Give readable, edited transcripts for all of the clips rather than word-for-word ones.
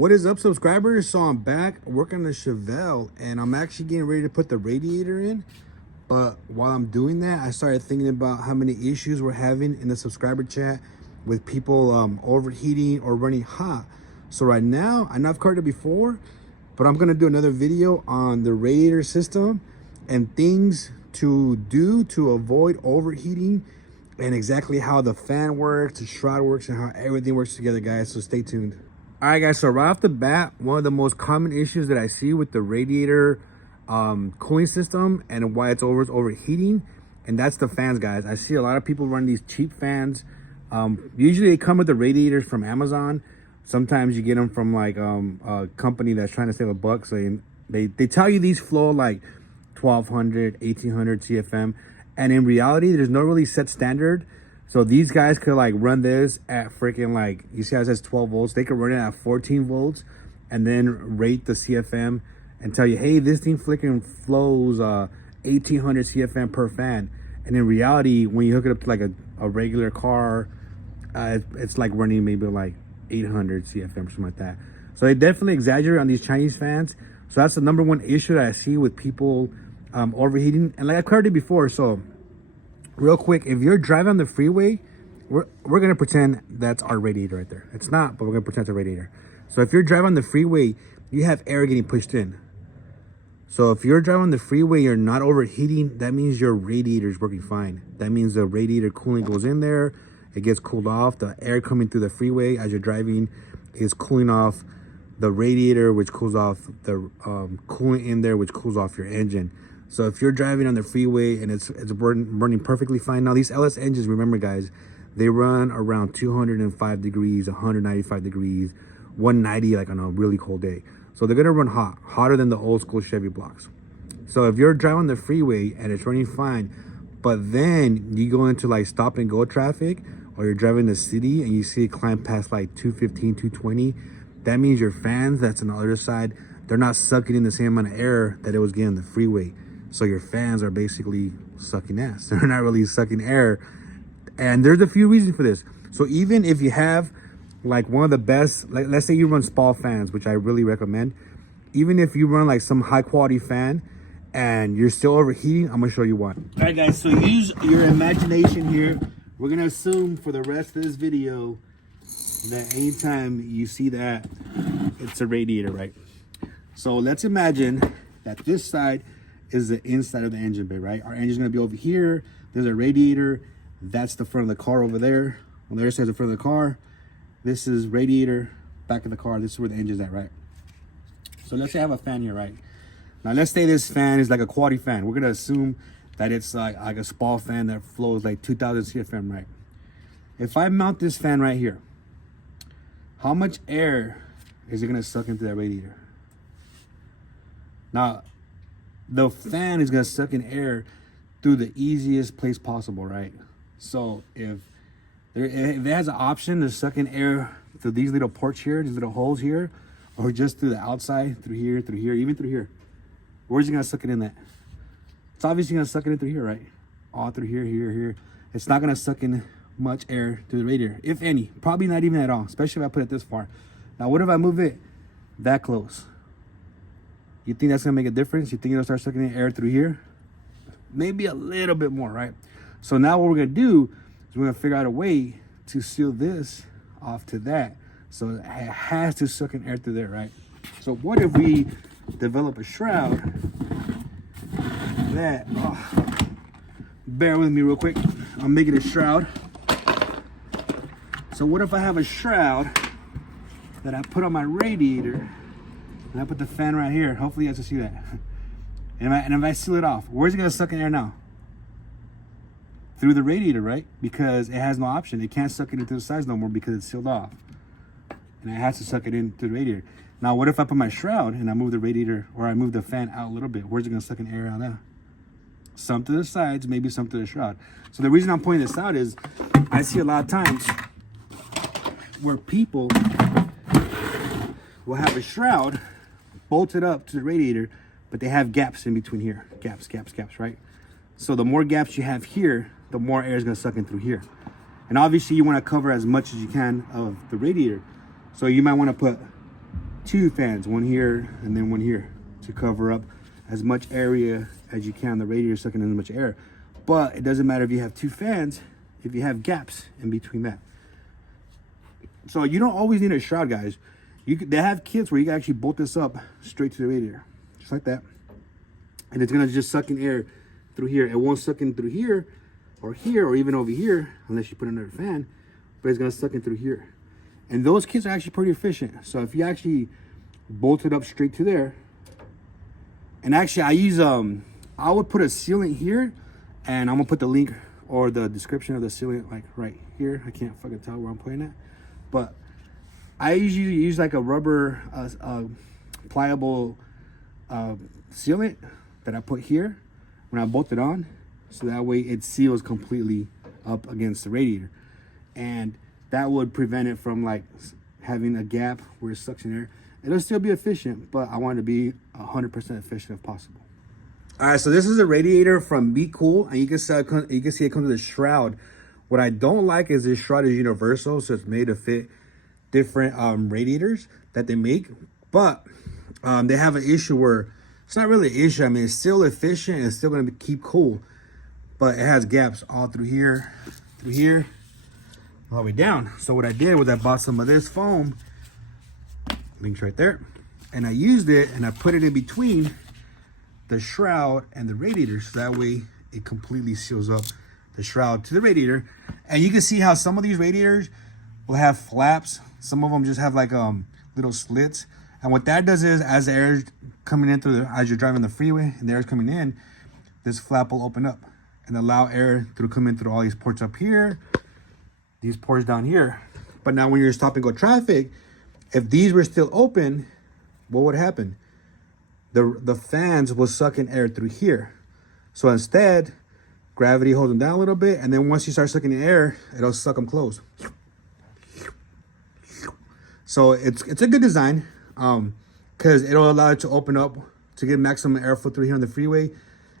What is up, subscribers? So I'm back working on the Chevelle, and I'm actually getting ready to put the radiator in. But while I'm doing that, I started thinking about how many issues we're having in the subscriber chat with people overheating or running hot. So right now, I know I've covered it before, but I'm gonna do another video on the radiator system and things to do to avoid overheating, and exactly how the fan works, the shroud works, and how everything works together, guys. So stay tuned. All right, guys, so right off the bat, one of the most common issues that I see with the radiator cooling system and why it's overheating, and that's the fans, guys. I see a lot of people run these cheap fans. Usually they come with the radiators from Amazon. Sometimes you get them from like a company that's trying to save a buck. So they tell you these flow like 1200, 1800 CFM. And in reality, there's no really set standard. So these guys could like run this at freaking like, you see how it says 12 volts? They could run it at 14 volts and then rate the CFM and tell you, hey, this thing flickering flows 1800 CFM per fan. And in reality, when you hook it up to like a regular car, it's like running maybe like 800 CFM or something like that. So they definitely exaggerate on these Chinese fans. So that's the number one issue that I see with people overheating. And like I covered it before, so real quick, if you're driving on the freeway, we're gonna pretend that's our radiator right there. It's not, but we're gonna pretend it's a radiator. So if you're driving on the freeway, you have air getting pushed in. So if you're driving on the freeway, you're not overheating, that means your radiator is working fine. That means the radiator cooling goes in there, it gets cooled off. The air coming through the freeway as you're driving is cooling off the radiator, which cools off the coolant in there, which cools off your engine. So if you're driving on the freeway and it's burning perfectly fine. Now these LS engines, remember guys, they run around 205 degrees, 195 degrees, 190 like on a really cold day. So they're gonna run hot, hotter than the old school Chevy blocks. So if you're driving the freeway and it's running fine, but then you go into like stop and go traffic, or you're driving the city and you see it climb past like 215, 220, that means your fans that's on the other side, they're not sucking in the same amount of air that it was getting on the freeway. So your fans are basically sucking ass. They're not really sucking air. And there's a few reasons for this. So even if you have like one of the best, like let's say you run Spall fans, which I really recommend. Even if you run like some high quality fan and you're still overheating, I'm gonna show you one. All right guys, so use your imagination here. We're gonna assume for the rest of this video that anytime you see that, it's a radiator, right? So let's imagine that this side is the inside of the engine bay, right? Our engine's gonna be over here. There's a radiator. That's the front of the car over there. On the other side is the front of the car. This is radiator, back of the car. This is where the engine's at, right? So let's say I have a fan here, right? Now let's say this fan is like a quality fan. We're gonna assume that it's like a Spall fan that flows like 2000 CFM, right? If I mount this fan right here, how much air is it gonna suck into that radiator? Now, the fan is gonna suck in air through the easiest place possible, right? So if it has an option to suck in air through these little ports here, these little holes here, or just through the outside, through here, even through here, where's it gonna suck it in at? It's obviously gonna suck it in through here, right? All through here, here. It's not gonna suck in much air through the radiator, if any. Probably not even at all, especially if I put it this far. Now, what if I move it that close? You think that's gonna make a difference? You think it'll start sucking in air through here? Maybe a little bit more, right? So now what we're gonna do is we're gonna figure out a way to seal this off to that. So it has to suck in air through there, right? So what if we develop a shroud that, bear with me real quick. I'm making a shroud. So what if I have a shroud that I put on my radiator, and I put the fan right here? Hopefully you guys can see that. And if I seal it off, where's it gonna suck in air now? Through the radiator, right? Because it has no option. It can't suck it into the sides no more because it's sealed off. And it has to suck it into the radiator. Now, what if I put my shroud and I move the radiator, or I move the fan out a little bit? Where's it gonna suck in air out of that? Some to the sides, maybe some to the shroud. So the reason I'm pointing this out is I see a lot of times where people will have a shroud bolted up to the radiator, but they have gaps in between here. Gaps, right? So the more gaps you have here, the more air is gonna suck in through here. And obviously you wanna cover as much as you can of the radiator. So you might wanna put 2 fans, one here and then one here, to cover up as much area as you can. The radiator sucking in as much air. But it doesn't matter if you have 2 fans if you have gaps in between that. So you don't always need a shroud, guys. They have kits where you can actually bolt this up straight to the radiator, just like that. And it's gonna just suck in air through here. It won't suck in through here, or even over here, unless you put another fan, but it's gonna suck in through here. And those kits are actually pretty efficient. So if you actually bolt it up straight to there, and actually I use, I would put a sealant here, and I'm gonna put the link or the description of the sealant like right here. I can't fucking tell where I'm putting it, but I usually use like a rubber, pliable sealant that I put here when I bolt it on, so that way it seals completely up against the radiator, and that would prevent it from like having a gap where it sucks in air. It'll still be efficient, but I want it to be 100% efficient if possible. All right, so this is a radiator from Be Cool, and you can see it comes with a shroud. What I don't like is this shroud is universal, so it's made to fit different radiators that they make, but they have an issue where it's not really an issue. I mean, it's still efficient and it's still going to keep cool, but it has gaps all through here, all the way down. So what I did was I bought some of this foam, links right there, and I used it and I put it in between the shroud and the radiator, so that way it completely seals up the shroud to the radiator. And you can see how some of these radiators will have flaps. Some of them just have like little slits, and what that does is, as the air is coming in as you're driving the freeway and the air is coming in, this flap will open up and allow air to come in through all these ports up here, these ports down here. But now when you're stop and go traffic, if these were still open, what would happen? The fans will suck in air through here. So instead, gravity holds them down a little bit, and then once you start sucking in air, it'll suck them closed. So it's a good design, because it'll allow it to open up to get maximum airflow through here on the freeway.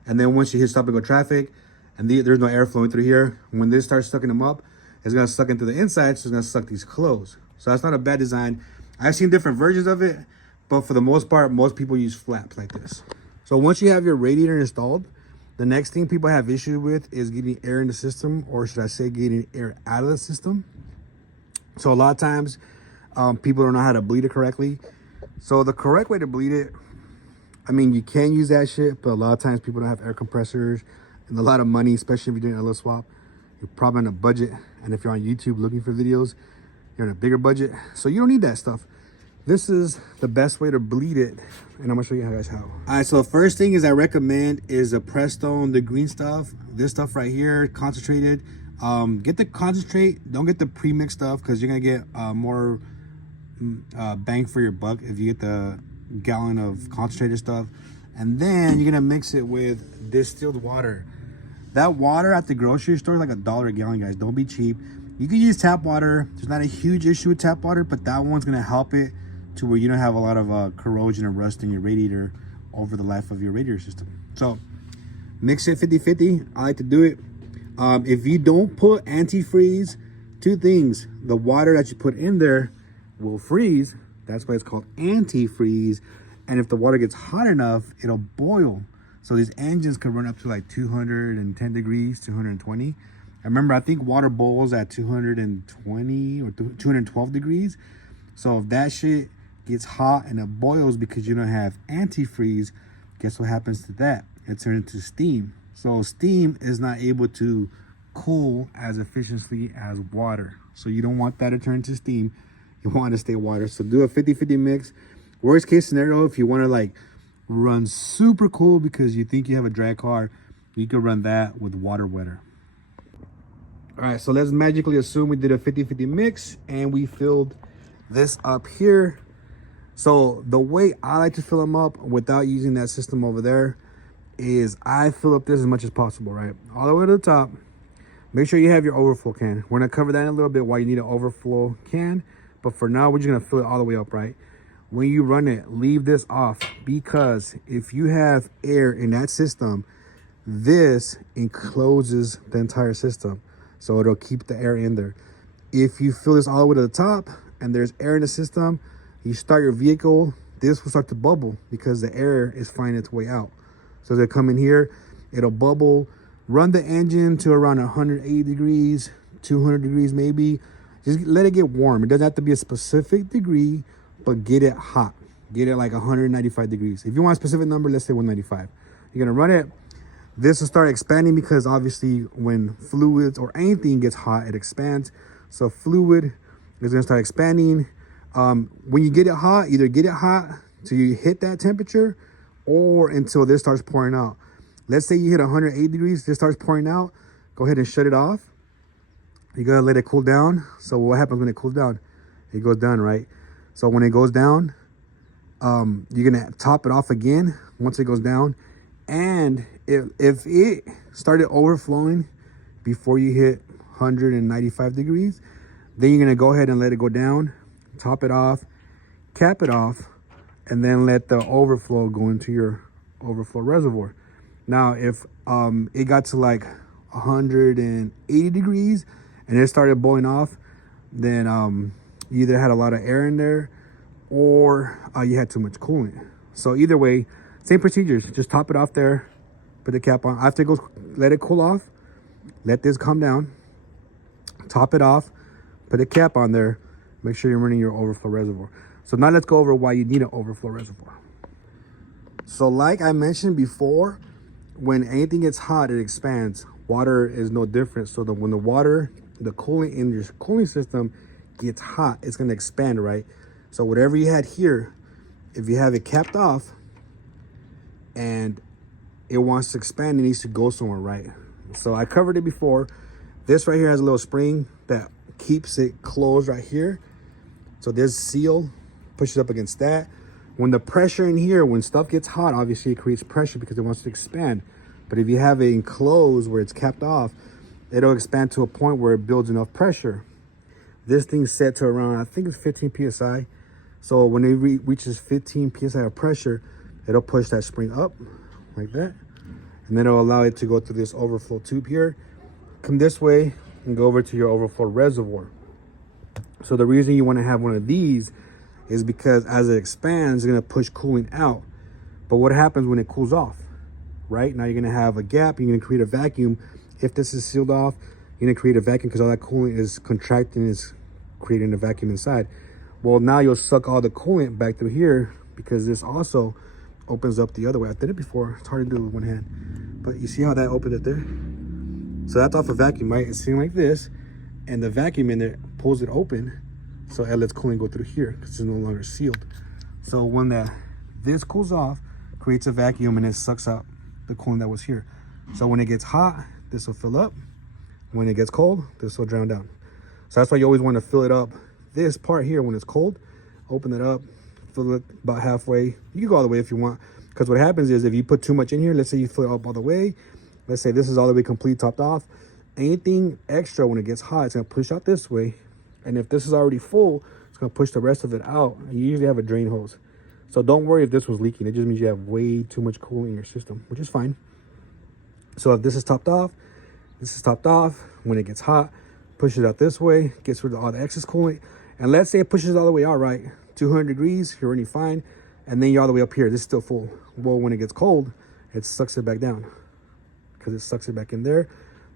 And then once you hit stop and go traffic and there's no air flowing through here, when this starts sucking them up, it's gonna suck into the inside, so it's gonna suck these closed. So that's not a bad design. I've seen different versions of it, but for the most part, most people use flaps like this. So once you have your radiator installed, the next thing people have issues with is getting air in the system, or should I say getting air out of the system. So a lot of times, people don't know how to bleed it correctly. So the correct way to bleed it, I mean, you can use that shit, but a lot of times people don't have air compressors and a lot of money, especially if you're doing a little swap. You're probably on a budget, and if you're on YouTube looking for videos, you're on a bigger budget, so you don't need that stuff. This is the best way to bleed it, and I'm gonna show you guys how. All right, so the first thing is I recommend is a Prestone, the green stuff, this stuff right here, concentrated. Get the concentrate, don't get the pre-mixed stuff, because you're gonna get more bang for your buck if you get the gallon of concentrated stuff. And then you're gonna mix it with distilled water. That water at the grocery store is like $1 a gallon, guys. Don't be cheap. You can use tap water. There's not a huge issue with tap water, but that one's gonna help it to where you don't have a lot of corrosion or rust in your radiator over the life of your radiator system. So mix it 50-50. I like to do it. If you don't put antifreeze, 2 things: the water that you put in there will freeze. That's why it's called antifreeze. And if the water gets hot enough, it'll boil. So these engines can run up to like 210 degrees, 220. I remember, I think water boils at 220 or 212 degrees. So if that shit gets hot and it boils because you don't have antifreeze, guess what happens to that? It turns into steam. So steam is not able to cool as efficiently as water. So you don't want that to turn to steam. You want it to stay water. So do a 50-50 mix. Worst case scenario, if you want to like run super cool because you think you have a drag car, you can run that with water wetter. All right, so let's magically assume we did a 50-50 mix and we filled this up here. So the way I like to fill them up without using that system over there is I fill up this as much as possible, right? All the way to the top. Make sure you have your overflow can. We're gonna cover that in a little bit why you need an overflow can, but for now, we're just gonna fill it all the way up, right? When you run it, leave this off, because if you have air in that system, this encloses the entire system. So it'll keep the air in there. If you fill this all the way to the top and there's air in the system, you start your vehicle, this will start to bubble because the air is finding its way out. So they come in here, it'll bubble, run the engine to around 180 degrees, 200 degrees maybe. Just let it get warm. It doesn't have to be a specific degree, but get it hot. Get it like 195 degrees. If you want a specific number, let's say 195. You're gonna run it. This will start expanding because obviously when fluids or anything gets hot, it expands. So fluid is gonna start expanding. When you get it hot, either get it hot till you hit that temperature or until this starts pouring out. Let's say you hit 180 degrees, this starts pouring out, go ahead and shut it off. You gotta let it cool down. So what happens when it cools down? It goes down, right? So when it goes down, you're gonna top it off again once it goes down. And if it started overflowing before you hit 195 degrees, then you're gonna go ahead and let it go down, top it off, cap it off, and then let the overflow go into your overflow reservoir. Now, if it got to like 180 degrees and it started boiling off, then you either had a lot of air in there or you had too much coolant. So either way, same procedures. Just top it off there, put the cap on. After it goes, let it cool off. Let this come down. Top it off, put a cap on there. Make sure you're running your overflow reservoir. So now let's go over why you need an overflow reservoir. So like I mentioned before, when anything gets hot, it expands. Water is no different. So that when the water, the coolant in your cooling system gets hot, it's gonna expand, right? So whatever you had here, if you have it capped off and it wants to expand, it needs to go somewhere, right? So I covered it before. This right here has a little spring that keeps it closed right here. So this seal pushes up against that. When the pressure in here, when stuff gets hot, obviously it creates pressure because it wants to expand. But if you have it enclosed where it's capped off, it'll expand to a point where it builds enough pressure. This thing's set to around, I think it's 15 PSI. So when it reaches 15 PSI of pressure, it'll push that spring up like that. And then it'll allow it to go through this overflow tube here, come this way and go over to your overflow reservoir. So the reason you want to have one of these is because as it expands, it's going to push cooling out. But what happens when it cools off, right? Now you're going to have a gap. You're going to create a vacuum. If this is sealed off, you're going to create a vacuum because all that coolant is contracting, is creating a vacuum inside. Well, now you'll suck all the coolant back through here because this also opens up the other way. I did it before. It's hard to do with one hand. But you see how that opened it there? So that's off a vacuum, right? It's sitting like this. And the vacuum in there pulls it open. So it lets coolant go through here because it's no longer sealed. So when this cools off, creates a vacuum and it sucks out the coolant that was here. So when it gets hot, this will fill up. When it gets cold, this will drown down. So that's why you always want to fill it up. This part here, when it's cold, open it up, fill it about halfway. You can go all the way if you want. Because what happens is if you put too much in here, let's say you fill it up all the way. Let's say this is all the way complete, topped off. Anything extra when it gets hot, it's going to push out this way. And if this is already full, it's going to push the rest of it out. And you usually have a drain hose. So don't worry if this was leaking. It just means you have way too much coolant in your system, which is fine. So if this is topped off, this is topped off. When it gets hot, push it out this way, gets rid of all the excess coolant. And let's say it pushes all the way out, right? 200 degrees, you're running fine. And then you're all the way up here. This is still full. Well, when it gets cold, it sucks it back down because it sucks it back in there.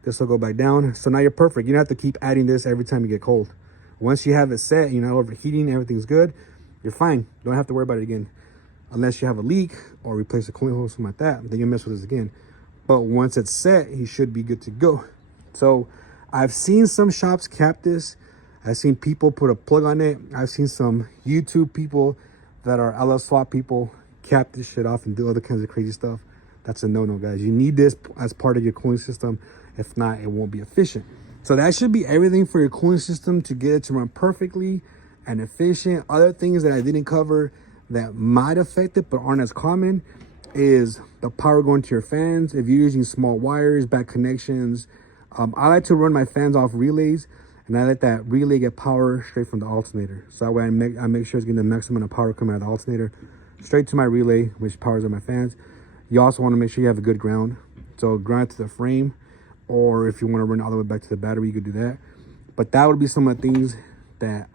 This will go back down. So now you're perfect. You don't have to keep adding this every time you get cold. Once you have it set, you're not overheating, everything's good, you're fine. Don't have to worry about it again. Unless you have a leak or replace a coolant hose, something like that, then you mess with this again. But once it's set, you should be good to go. So I've seen some shops cap this. I've seen people put a plug on it. I've seen some YouTube people that are LS swap people cap this shit off and do other kinds of crazy stuff. That's a no-no, guys. You need this as part of your cooling system. If not, it won't be efficient. So that should be everything for your cooling system to get it to run perfectly and efficient. Other things that I didn't cover that might affect it but aren't as common is the power going to your fans. If you're using small wires, bad connections, I like to run my fans off relays, and I let that relay get power straight from the alternator. So that way I make sure it's getting the maximum amount of power coming out of the alternator straight to my relay, which powers up my fans. You also want to make sure you have a good ground. So ground to the frame, or if you want to run all the way back to the battery, you could do that. But that would be some of the things that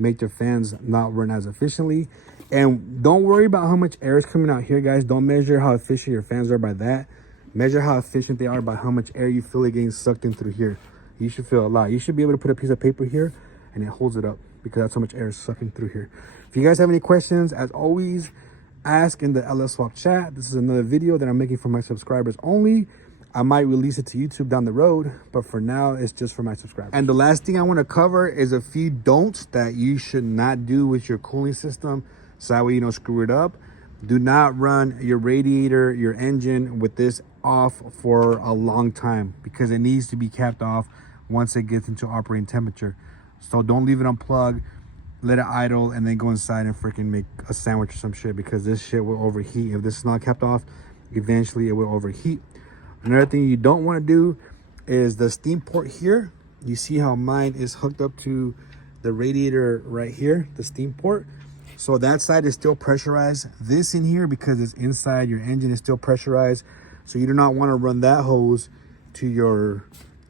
make their fans not run as efficiently. And don't worry about how much air is coming out here, guys. Don't measure how efficient your fans are by that. Measure how efficient they are by how much air you feel it getting sucked in through here. You should feel a lot. You should be able to put a piece of paper here and it holds it up because that's how much air is sucking through here. If you guys have any questions, as always, ask in the LS Swap chat. This is another video that I'm making for my subscribers only. I might release it to YouTube down the road, but for now, it's just for my subscribers. And the last thing I want to cover is a few don'ts that you should not do with your cooling system, so that way you don't screw it up. Do not run your radiator, your engine with this off for a long time because it needs to be capped off once it gets into operating temperature. So don't leave it unplugged, let it idle, and then go inside and freaking make a sandwich or some shit because this shit will overheat. If this is not capped off, eventually it will overheat. Another thing you don't want to do is the steam port here. You see how mine is hooked up to the radiator right here, the steam port. So that side is still pressurized. This in here, because it's inside your engine, is still pressurized. So you do not want to run that hose to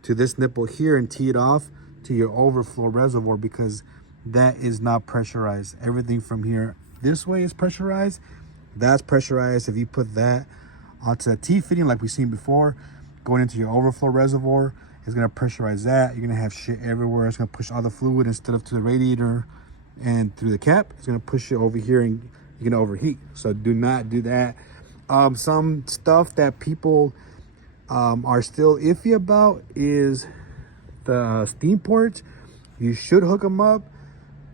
this nipple here and tee it off to your overflow reservoir because that is not pressurized. Everything from here this way is pressurized. That's pressurized. If you put that onto a T-fitting like we've seen before, going into your overflow reservoir, it's going to pressurize that. You're going to have shit everywhere. It's going to push all the fluid instead of to the radiator and through the cap. It's going to push it over here and you're going to overheat. So do not do that. Some stuff that people are still iffy about is the steam ports. You should hook them up.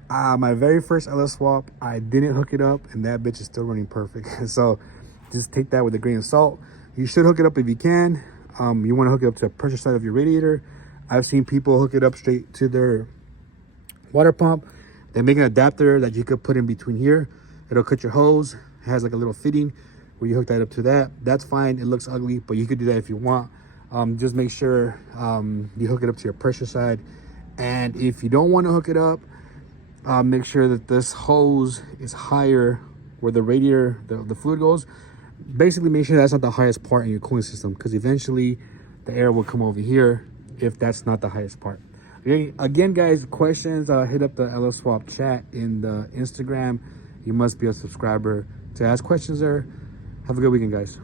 My very first LS swap, I didn't hook it up and that bitch is still running perfect. So just take that with a grain of salt. You should hook it up if you can. You want to hook it up to the pressure side of your radiator. I've seen people hook it up straight to their water pump. They make an adapter that you could put in between here. It'll cut your hose. It has like a little fitting where you hook that up to that. That's fine. It looks ugly, but you could do that if you want. Just make sure you hook it up to your pressure side. And if you don't want to hook it up, make sure that this hose is higher where the radiator, the fluid goes. Basically, make sure that's not the highest part in your cooling system because eventually the air will come over here if that's not the highest part. Okay, again, guys, questions, hit up the LS Swap chat in the Instagram. You must be a subscriber to ask questions there. Have a good weekend, guys.